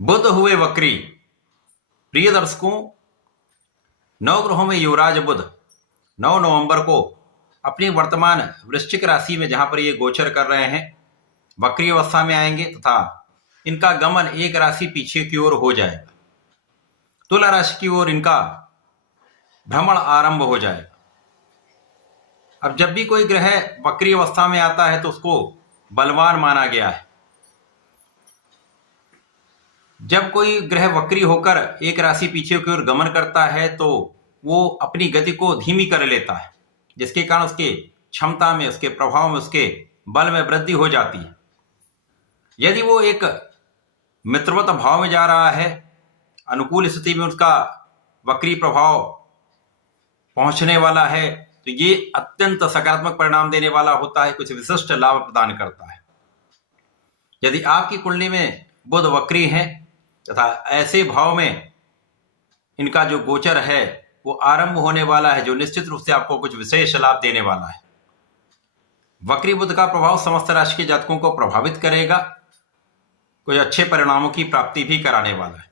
बुध हुए वक्री। प्रिय दर्शकों, नवग्रहों में युवराज बुध 9 नवंबर को अपनी वर्तमान वृश्चिक राशि में जहां पर ये गोचर कर रहे हैं वक्री अवस्था में आएंगे तथा इनका गमन एक राशि पीछे की ओर हो जाएगा। तुला राशि की ओर इनका भ्रमण आरंभ हो जाएगा। अब जब भी कोई ग्रह वक्री अवस्था में आता है तो उसको बलवान माना गया है। जब कोई ग्रह वक्री होकर एक राशि पीछे की ओर गमन करता है तो वो अपनी गति को धीमी कर लेता है, जिसके कारण उसके क्षमता में, उसके प्रभाव में, उसके बल में वृद्धि हो जाती है। यदि वो एक मित्रवत भाव में जा रहा है, अनुकूल स्थिति में उसका वक्री प्रभाव पहुंचने वाला है, तो ये अत्यंत सकारात्मक परिणाम देने वाला होता है, कुछ विशिष्ट लाभ प्रदान करता है। यदि आपकी कुंडली में बुध वक्री है तथा ऐसे भाव में इनका जो गोचर है वो आरंभ होने वाला है, जो निश्चित रूप से आपको कुछ विशेष लाभ देने वाला है। वक्री बुध का प्रभाव समस्त राशि के जातकों को प्रभावित करेगा, कुछ अच्छे परिणामों की प्राप्ति भी कराने वाला है।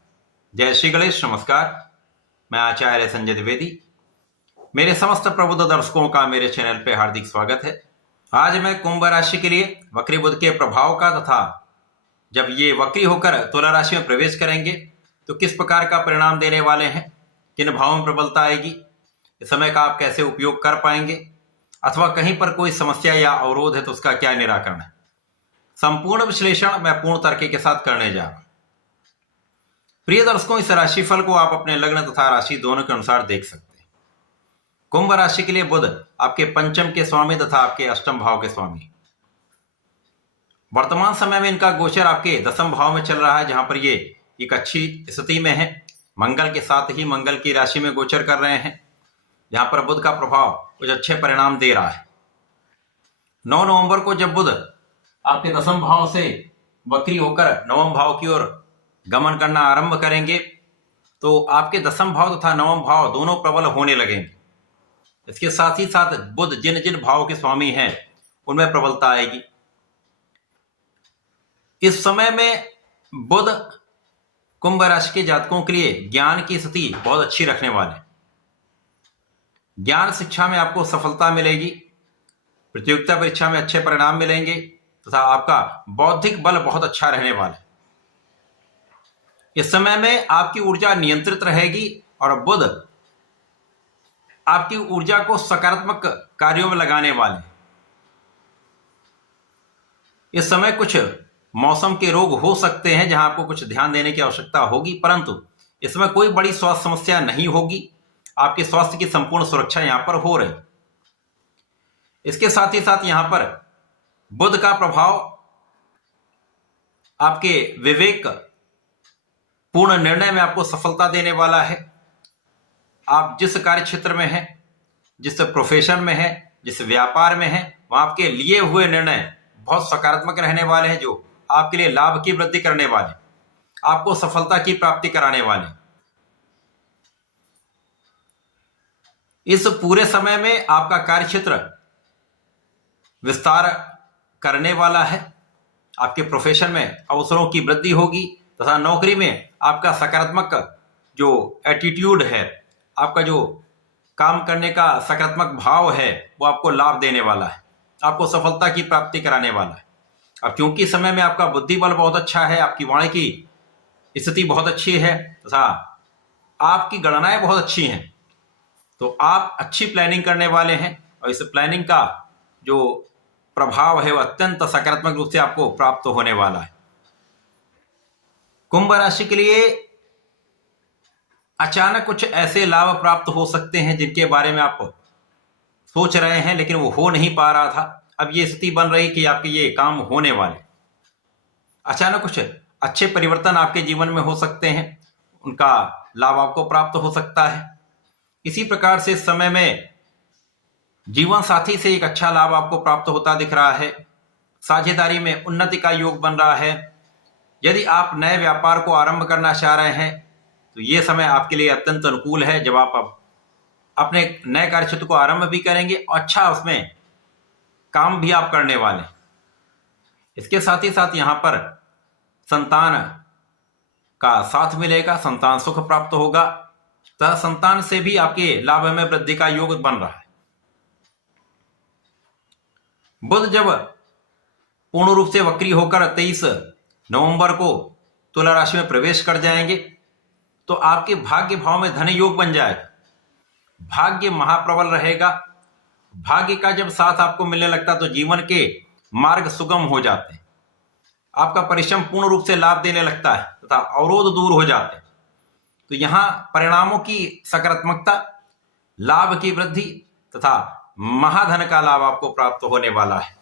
जय श्री गणेश। नमस्कार, मैं आचार्य संजय द्विवेदी। मेरे समस्त प्रबुद्ध दर्शकों का मेरे चैनल पे हार्दिक स्वागत है। आज मैं कुंभ राशि के लिए वक्री बुध के प्रभाव का तथा जब ये वक्री होकर तुला राशि में प्रवेश करेंगे तो किस प्रकार का परिणाम देने वाले हैं, किन भावों में प्रबलता आएगी, इस समय का आप कैसे उपयोग कर पाएंगे, अथवा कहीं पर कोई समस्या या अवरोध है तो उसका क्या निराकरण है, संपूर्ण विश्लेषण मैं पूर्ण तर्क के साथ करने जा रहा हूं। प्रिय दर्शकों, इस राशिफल को आप अपने लग्न तथा राशि दोनों के अनुसार देख सकते हैं। कुंभ राशि के लिए बुध आपके पंचम के स्वामी तथा आपके अष्टम भाव के स्वामी। वर्तमान समय में इनका गोचर आपके दसम भाव में चल रहा है, जहां पर ये एक अच्छी स्थिति में है। मंगल के साथ ही मंगल की राशि में गोचर कर रहे हैं, जहां पर बुध का प्रभाव कुछ अच्छे परिणाम दे रहा है। 9 नवंबर को जब बुध आपके दसम भाव से वक्री होकर नवम भाव की ओर गमन करना आरंभ करेंगे तो आपके दसम भाव तथा नवम भाव दोनों प्रबल होने लगेंगे। इसके साथ ही साथ बुध जिन जिन भाव के स्वामी हैं उनमें प्रबलता आएगी। इस समय में बुध कुंभ राशि के जातकों के लिए ज्ञान की स्थिति बहुत अच्छी रखने वाले हैं। ज्ञान शिक्षा में आपको सफलता मिलेगी, प्रतियोगिता परीक्षा में अच्छे परिणाम मिलेंगे तथा आपका बौद्धिक बल बहुत अच्छा रहने वाला है। इस समय में आपकी ऊर्जा नियंत्रित रहेगी और बुध आपकी ऊर्जा को सकारात्मक कार्यों में लगाने वाले हैं। इस समय कुछ मौसम के रोग हो सकते हैं जहां आपको कुछ ध्यान देने की आवश्यकता होगी, परंतु इसमें कोई बड़ी स्वास्थ्य समस्या नहीं होगी। आपके स्वास्थ्य की संपूर्ण सुरक्षा यहां पर हो रही। इसके साथ ही साथ यहां पर बुध का प्रभाव आपके विवेक पूर्ण निर्णय में आपको सफलता देने वाला है। आप जिस कार्य क्षेत्र में हैं, जिस प्रोफेशन में हैं, जिस व्यापार में हैं, वहां आपके लिए हुए निर्णय बहुत सकारात्मक रहने वाले हैं, जो आपके लिए लाभ की वृद्धि करने वाले, आपको सफलता की प्राप्ति कराने वाले। इस पूरे समय में आपका कार्यक्षेत्र विस्तार करने वाला है। आपके प्रोफेशन में अवसरों की वृद्धि होगी तथा नौकरी में आपका सकारात्मक जो एटीट्यूड है, आपका जो काम करने का सकारात्मक भाव है, वो आपको लाभ देने वाला है, आपको सफलता की प्राप्ति कराने वाला है। अब क्योंकि समय में आपका बुद्धि बल बहुत अच्छा है, आपकी वाणी की स्थिति बहुत अच्छी है तथा आपकी गणनाएं बहुत अच्छी हैं, तो आप अच्छी प्लानिंग करने वाले हैं और इस प्लानिंग का जो प्रभाव है वो अत्यंत सकारात्मक रूप से आपको प्राप्त होने वाला है। कुंभ राशि के लिए अचानक कुछ ऐसे लाभ प्राप्त हो सकते हैं जिनके बारे में आप सोच रहे हैं लेकिन वो हो नहीं पा रहा था। अब ये स्थिति बन रही कि आपके ये काम होने वाले। अचानक कुछ अच्छे परिवर्तन आपके जीवन में हो सकते हैं, उनका लाभ आपको प्राप्त हो सकता है। इसी प्रकार से इस समय में जीवन साथी से एक अच्छा लाभ आपको प्राप्त होता दिख रहा है। साझेदारी में उन्नति का योग बन रहा है। यदि आप नए व्यापार को आरंभ करना चाह रहे हैं तो ये समय आपके लिए अत्यंत अनुकूल है, जब आप अपने नए कार्यक्षेत्र को आरंभ भी करेंगे और अच्छा उसमें काम भी आप करने वाले। इसके साथ ही साथ यहां पर संतान का साथ मिलेगा, संतान सुख प्राप्त होगा तथा संतान से भी आपके लाभ में वृद्धि का योग बन रहा है। बुध जब पूर्ण रूप से वक्री होकर 23 नवंबर को तुला राशि में प्रवेश कर जाएंगे तो आपके भाग्य भाव में धन योग बन जाएगा, भाग्य महाप्रबल रहेगा। भाग्य का जब साथ आपको मिलने लगता तो जीवन के मार्ग सुगम हो जाते हैं, आपका परिश्रम पूर्ण रूप से लाभ देने लगता है तथा अवरोध दूर हो जाते हैं। तो यहां परिणामों की सकारात्मकता, लाभ की वृद्धि तथा महाधन का लाभ आपको प्राप्त होने वाला है।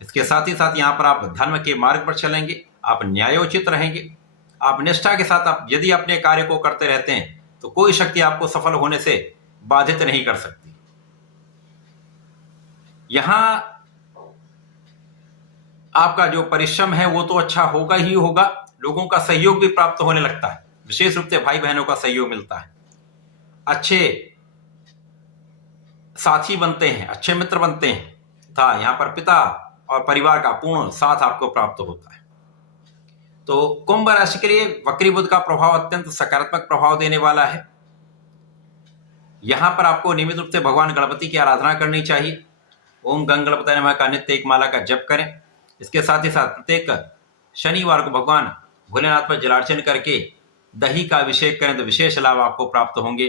इसके साथ ही साथ यहां पर आप धर्म के मार्ग पर चलेंगे, आप न्यायोचित रहेंगे, आप निष्ठा के साथ आप यदि अपने कार्य को करते रहते हैं तो कोई शक्ति आपको सफल होने से बाधित नहीं कर सकती। यहां आपका जो परिश्रम है वो तो अच्छा होगा ही होगा, लोगों का सहयोग भी प्राप्त होने लगता है, विशेष रूप से भाई बहनों का सहयोग मिलता है, अच्छे साथी बनते हैं, अच्छे मित्र बनते हैं तथा यहां पर पिता और परिवार का पूर्ण साथ आपको प्राप्त होता है। तो कुंभ राशि के लिए वक्री बुध का प्रभाव अत्यंत सकारात्मक प्रभाव देने वाला है। यहां पर आपको नियमित रूप से भगवान गणपति की आराधना करनी चाहिए। ओम गंग गणपतये नमः का नित्य एक माला का जप करें। इसके साथ ही साथ प्रत्येक शनिवार को भगवान भोलेनाथ पर जलार्चन करके दही का अभिषेक करें तो विशेष लाभ आपको प्राप्त होंगे,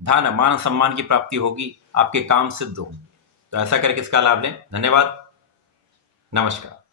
धन मान सम्मान की प्राप्ति होगी, आपके काम सिद्ध होंगे। तो ऐसा करके इसका लाभ लें। धन्यवाद, नमस्कार।